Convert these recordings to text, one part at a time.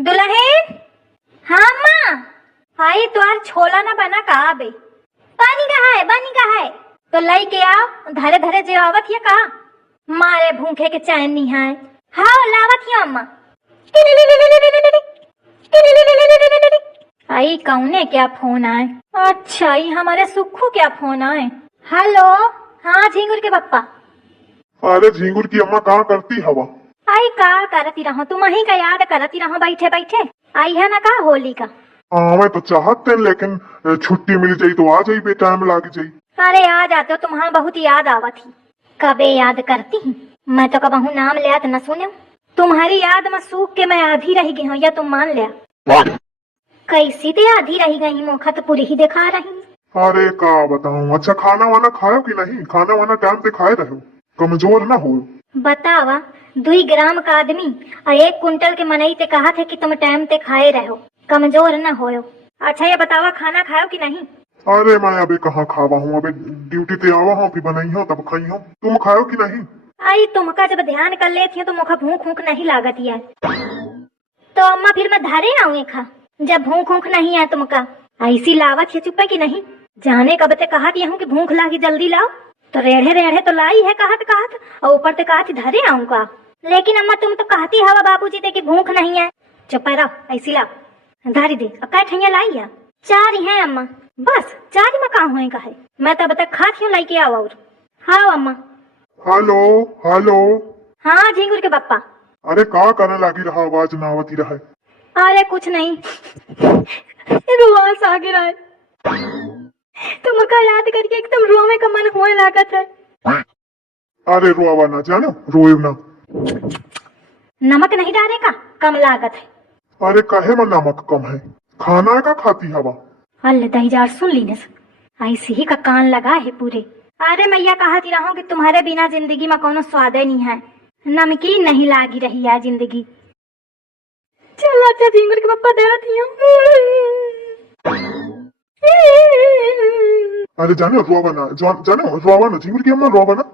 दुल्हन। हाँ अम्मा। हाई तुआर छोला ना बना का बे। पानी कहाँ है? पानी कहाँ है? तो लाई के आओ। धरे धरे जे आवत है का मारे भूखे के चैन नहीं है। हाँ लावत है अम्मा। आई कौने क्या फोन आए? अच्छा ये हमारे सुखू क्या फोन आए? हेलो। हाँ झिंगुर के पप्पा। अरे झिंगुर की अम्मा कहाँ करती हवा? आई का करती रहो तुम ही का याद करती रहो बैठे बैठे। आई है ना का होली का। हाँ मैं तो चाहते लेकिन छुट्टी मिल जाई तो आ जाई, टाइम लाग जाई। अरे आ जाते हो तुम्हारा बहुत याद आवत ही। कबे याद करती हूँ मैं तो कबहू नाम लिया तो न सुने। तुम्हारी याद में सूख के मैं आधी रह गई हूँ या तुम मान लिया। कैसी दे आधी रह गई मुखा तो पूरी ही दिखा रही। अरे का बताऊँ। अच्छा खाना वाना खायो कि नहीं? खाना वाना टाइम पे खाए रहो, कमजोर ना हो। बतावा 2 ग्राम का आदमी और 1 कुंटल के मनई ते कहा थे कि तुम टाइम ते खाए रहो, कमजोर न होयो। अच्छा ये बतावा खाना खाओ कि नहीं? अरे मैं अभी कहाँ खावा हूँ, अभी ड्यूटी पे आवा हूँ, अभी बनाई हो तब खाई हूँ। तुम खाओ कि नहीं? आई तुमका जब ध्यान कर लेती तो मुखा भूख भूख नहीं लागत यार। तो अम्मा फिर मैं धारे आऊँ खा जब भूख भूख नहीं है तुमका। ऐसी लावत है चुप्पे की नहीं। जाने कब ते कहा हूँ कि भूख लागी जल्दी लाओ तो रेढ़े रेढ़े तो लाई है कहत और ऊपर ते कहती धरे आऊँ का। लेकिन अम्मा तुम तो कहती हवा बाबूजी ते कि भूख नहीं है। चुप रहो ऐसी लाओ धारी दे। अब ठैया लाई है? 4 ही है अम्मा। बस 4 में कहाँ हुए कहे मैं तब तक खाती हूँ लाई के आओ। और हाँ अम्मा। Hello hello. हाँ झिंगुर के पप्पा। अरे का करने लगी रहा, आवाज ना आवती रहे। अरे कुछ नहीं रुआस आ गिरा है। तुमका याद करके एकदम रोने का मन होने लागत है। अरे रोवा ना जानो, रोए ना। नमक नहीं डालेगा कम लागत है। अरे कहे में नमक कम है, खाना का खाती हवा। अल्ले दहीजार सुन ली ऐसे ही का कान लगा है पूरे। अरे मैया कहती रहो कि तुम्हारे बिना जिंदगी में कोनो स्वाद नहीं है, नमकीन नहीं लागी रही है जिंदगी। चल अच्छा झिंगुर के पप्पा देती हूँ। अरे जानो रोवा ना, जानो रोवा ना झिंगुर की अम्मा, रोवा ना।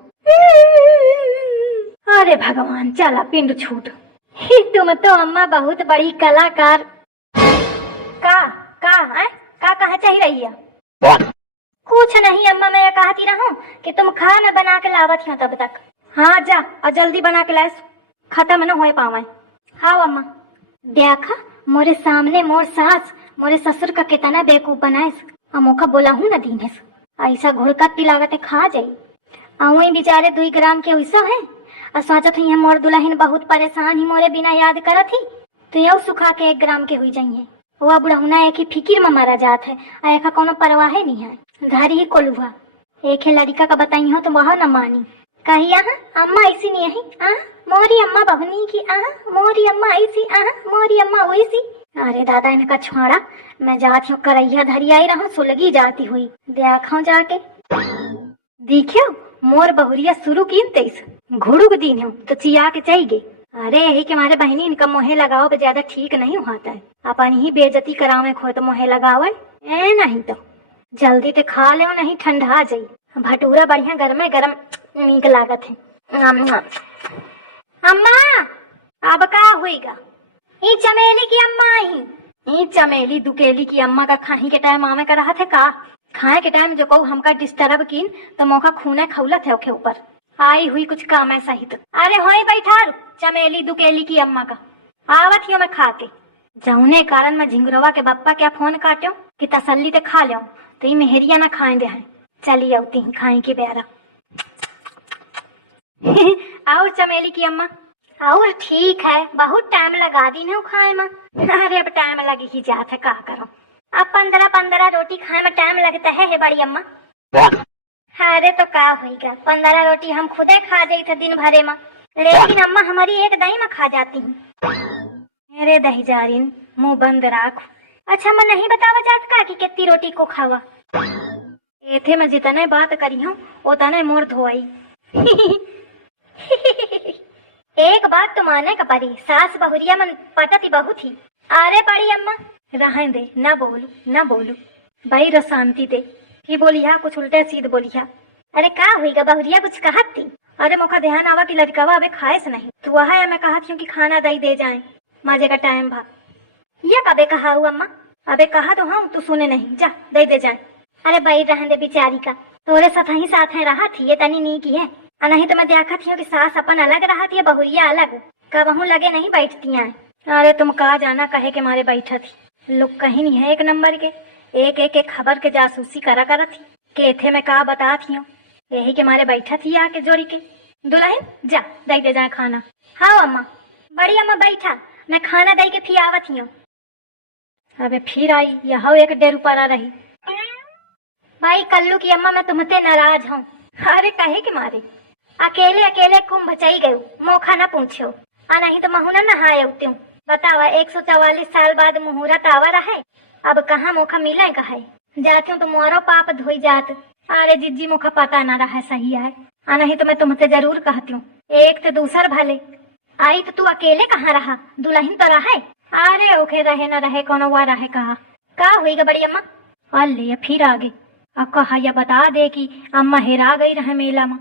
अरे भगवान चला पिंड छूट। तुम तो अम्मा बहुत बड़ी कलाकार। का कहा चाहिए रही है? कुछ नहीं अम्मा मैं कहती रहूं कि तुम खाना बना के लावत हो तब तक। हाँ जा और जल्दी बना के लाए खत्म न हो पावे। हाँ अम्मा। देखा मोरे सामने मोर सास मोरे ससुर का कितना बेवकूफ बनाए और मौका बोला हूँ न दीने ऐसा घुड़का लागत खा जाई। वही बेचारे 2 ग्राम के वैसा है और सोचत ही मोर दुल्हन बहुत परेशान ही मोरे बिना याद करत ही तो यौ सुखा के 1 ग्राम के हुई जाइए। वह बुढ़ौना एक ही फिकिर में मारा जात है और एक कोनो परवाह नहीं है। धारी ही कोलुआ एक है लड़का का बताई हो तो वह न मानी कही अम्मा ऐसी नहीं है मोरी अम्मा बहनी की मोरी अम्मा ऐसी मोरी अम्मा वैसी। अरे दादा इनका छोड़ा मैं जाती हूँ करैया धरी आई रहा सुलगी जाती हुई देखा जाके। देखियो मोर बहुरिया शुरू की तेईस घुड़ुक दिन हूँ तो चिया के चाहिए। अरे यही के हमारे बहनी इनका मोहे लगाओ तो ज्यादा ठीक नहीं होता है, अपन ही बेइज्जती करावे खो तो मोहे लगावे ए नहीं तो जल्दी ते खा ले नहीं ठंडा जाई। भटूरा बढ़िया गरमे गरम नीक लागत है। अम्मा अब का होएगा? ये चमेली की अम्मा ही चमेली दुकेली की अम्मा का खाही के टाइम आवे का रहा थे का खाए के टाइम जो कहू हमका डिस्टर्ब कीन तो मौका खूने खौलत है ओके ऊपर आई हुई कुछ काम ऐसा ही तो। अरे हो बैठा चमेली दुकेली की अम्मा का आवत ही मैं खा के जौने कारण मैं झिंगुरवा के बप्पा क्या फोन काट्यो कि तसल्ली ते खा लो तो ये मेहरिया ना खाए दे हैं। चली आती ही खाई के ब्यारा। और चमेली की अम्मा और ठीक है बहुत टाइम लगा दी ना खाए में। अरे अब टाइम लगी ही जात है का करो अब 15 रोटी खाए में टाइम लगता है बड़ी अम्मा। अरे तो का होगा 15 रोटी हम खुदे खा जाई थे दिन भरे में, लेकिन अम्मा हमारी एक दही में खा जाती हूँ। अरे दही जारिन मुंह बंद राख। अच्छा मैं नहीं बतावा जात का कि कितनी रोटी को खावा एथे मैं जितने बात करी हूँ उतने मोर धोई। एक बात तो माने का परी सास बहुरिया मन पटती बहुत ही। अरे बड़ी अम्मा रहने दे ना बोलू भाई रो शांति दे ही बोलिया कुछ उल्टे सीध बोलिया। अरे का हुईगा बहुरिया कुछ कहत थी? अरे मौका ध्यान आवा कि लड़कावा अबे खाए से नहीं तो वह है मैं कहती हूँ कि खाना दही दे जाए माजे का टाइम भा ये कबे कहा हुआ अम्मा? अबे कहा तो हाँ, तू सुने नहीं, जा दे दे जाए। अरे भाई रहने दे बेचारी का, तोरे साथ ही साथ है रहा थी, ये तनी नी की है। नहीं तो मैं देखा थी कि सास अपन अलग रहा थी, बहुरिया अलग, कबहू लगे नहीं बैठती हैं। अरे तुम कहा जाना कहे के मारे बैठा थी, लोग कहीं नहीं है एक नंबर के, एक एक एक खबर के जासूसी करा थी के थे मैं कहा बता थी, यही के मारे बैठा थी आके जोड़ी के। दुल्हन जा दे दे जाए खाना। हाँ अम्मा, बड़ी अम्मा बैठा, मैं खाना दे के फिर आवत ही हूँ। अबे फिर आई, यह एक डेरू पर आ रही। भाई कल्लू की अम्मा मैं तुमसे नाराज हूँ। अरे कहे के मारे? अकेले अकेले कुंभ चई गयू, मौका न पूछो, नहीं तो महू न नहाए उतू। बतावा 144 साल बाद मुहूर्त आवा रहा, अब कहाँ मौका मिले कहे, जाती हूँ तो मोरो पाप धोई जात। अरे जिज्जी मुखा पता ना रहा सही है, नहीं तो मैं तुमसे जरूर कहती हूँ, एक तो दूसर भले आई तो तू अकेले कहाँ रहा, दुल्हन तो रहे। अरे ओके रहे न रहे कोनो वा रहे, कहा का हुई बड़ी अम्मा? अल्ले फिर आगे अब कहा या बता दे कि अम्मा हेरा गई रहे मेला में,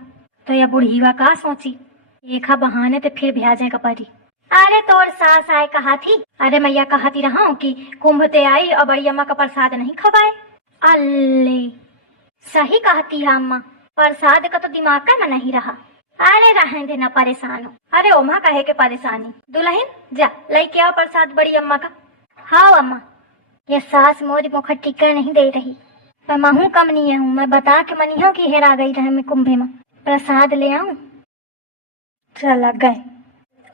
तो यह बुढ़ीवा का सोची एक बहाने तो फिर भ्याजे का परी। अरे तोर सास आए कहा थी, अरे मैया कहती रहा कि कुंभते आई और बड़ी अम्मा का प्रसाद नहीं खवाए। अल्ले सही कहती है अम्मा, प्रसाद का तो दिमाग का नहीं रहा। अरे रहने देना परेशान हो। अरे ओमा कहे के परेशानी, दुल्हन जा लेके आओ प्रसाद बड़ी अम्मा का। हाँ अम्मा, ये सास मोरी मुखा टिका नहीं दे रही, पर महू कम नहीं हूँ, मैं बता के मनी हूँ कि हेरा गई रहे मैं कुंभे में, प्रसाद ले आऊं। चल गए।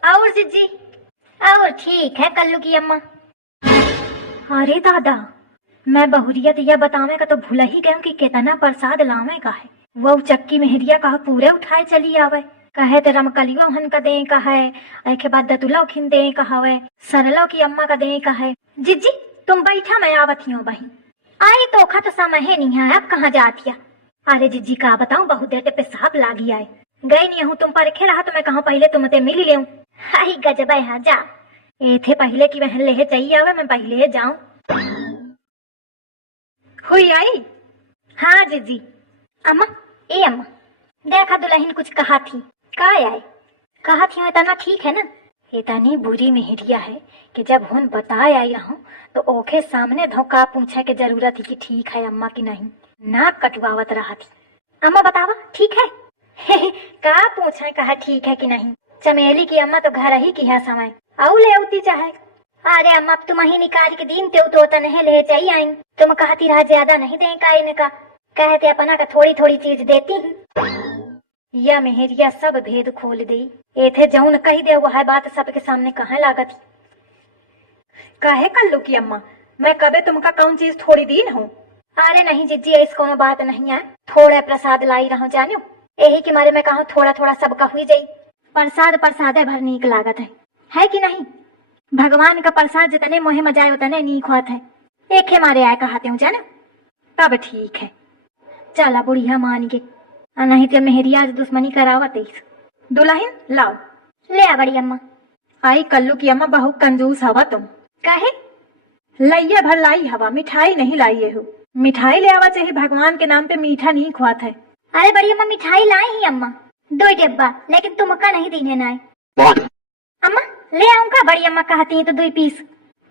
और जिज्जी और ठीक है कल्लू की अम्मा। अरे दादा, मैं बहुरियत यह बतावे का तो भूल ही गया कि कितना प्रसाद लावे का है। वो चक्की मेहरिया कहा पूरे उठाए चली आवे, कहे तो रमकलियो हन का दे का है, एक बाद दतुलो खिन दे कहावे, सरलो की अम्मा का दे का है। जिज्जी तुम बैठा, मैं आवत ही हूँ बहन। आई तोखा तो समय है नहीं है, अब कहाँ जातिया? अरे जिज्जी का बताऊं, बहुत देर पे पेशाब लागी आए, गई नहीं हूँ, तुम परखे रहा तो मैं कहा पहले तुमसे मिल ही लेऊं। हाई गजब है, जा ए थे पहले की बहन ले चाहिए आवे, मैं पहले जाऊं। हुई आई? हाँ जिज्जी। अम्मा ए अम्मा, देखा दुल्हन कुछ कहा थी, का आए कहा थी इतना ठीक है ना? इतनी बुरी मेहरिया है कि जब हुन बताए आई रहूं तो ओखे सामने धोखा पूछे के जरूरत थी कि ठीक है अम्मा की नहीं, नाक कटवावत रहा थी। अम्मा बतावा ठीक है? का पूछे कहा ठीक है कि नहीं? चमेली की अम्मा तो घर ही की है समय, आउ ले आती चाहे। अरे अम्मा तुम ही निकाल के दिन तो तनहे ले चाहिए आई, तुम कहती रहा ज्यादा नहीं दे का इनका, कहते अपना का थोड़ी थोड़ी चीज देती ही। या मेहरिया सब भेद खोल दी, एथे जौन कही दे वह बात सबके सामने कहाँ लागत। कहे कल्लू की अम्मा, मैं कबे तुमका कौन चीज थोड़ी दी हूँ? अरे नहीं जिज्जी, ऐसी कोनो बात नहीं है, थोड़ा प्रसाद लाई रहा जानो, यही के मारे मैं कहूँ थोड़ा थोड़ा सबका हुई जाई। प्रसाद प्रसादे भर नीक लागत है कि नहीं? भगवान का प्रसाद जितने मोहे मजाए उतने नीक होत है, एक मारे आए कहते हूँ जाना। तब ठीक है, चला बुढ़िया मान गे, नहीं तो मेहरिया दुश्मनी करावत। दुल्हन लाओ, ले आ बड़ी अम्मा। आई कल्लू की अम्मा बहुत कंजूस हवा तुम। काहे? लैया भर लाई हवा, मिठाई नहीं लाई हो, मिठाई ले आवा चाहिए, भगवान के नाम पे मीठा नहीं खुआत है। अरे बड़ी अम्मा मिठाई लाई ही अम्मा, 2 डिब्बा, लेकिन तुमका नहीं देने ना है। अम्मा ले आऊंगा, बड़ी अम्मा कहती है तो 2 पीस।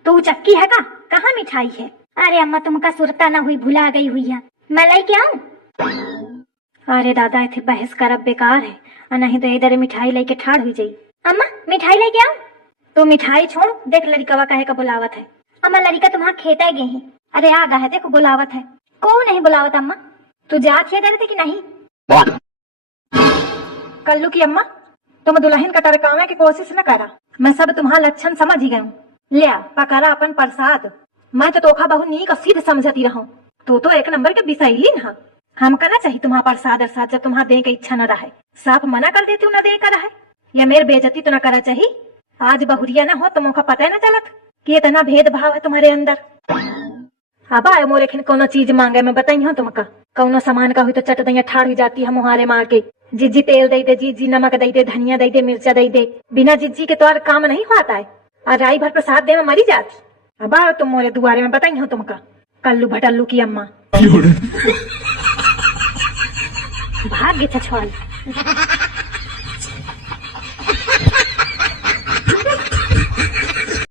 तू चक्की है का? कहाँ मिठाई है? अरे अम्मा तुमका सुरता ना हुई, भुला गई हुई है, मैं लाई के आऊं? अरे दादा इथे बहस करब बेकार है, नहीं तो इधर मिठाई लेके ठाड़ हुई जाई। अम्मा मिठाई लेके आऊं? तो मिठाई छोड़, देख लड़का कहे का बुलावत है। अम्मा लड़का तुम्हारा खेता गे है। अरे आ गा है, देखो बुलावत है। को नहीं बुलावत अम्मा, तू जात है डरते कि नहीं? कल्लू की अम्मा तुम दुल्हन का टरकावे की कोशिश न करा, मैं सब तुम्हारा लक्षण समझ ही गयू। ले आ पकड़ा अपन प्रसाद, मैं तो तोखा बहु नीक सिद्ध समझती रहूं, तो एक नंबर के बिसैली न। हम करना चाहिए तुम्हारा प्रसाद अरसाद, जब तुम्हारा दे के इच्छा न रहे, साफ मना कर देती हूँ न दे कर रहे, या मेरे बेइज्जती तो न करा चाहिए। आज बहुरिया न हो तो मौका पता न चलत कि इतना भेदभाव है तुम्हारे अंदर। अब आए मोरे खिन कोनो चीज मांगे, मैं बताई हूँ तुमका, कौनो सामान का हुई तो चट दैया ठाड़ हो जाती है मुहारे मार के। जिज्जी तेल दे दे, जिज्जी नमक दे दे, धनिया दे दे, मिर्चा दे दे, बिना जिज्जी के तो और काम नहीं होता है, और राई भर प्रसाद दे में मरी जाती। अब आओ तुम मोरे दुआरे में, बताई हूँ तुमका कल्लू भटल्लू की अम्मा। भाग्य छछवाल।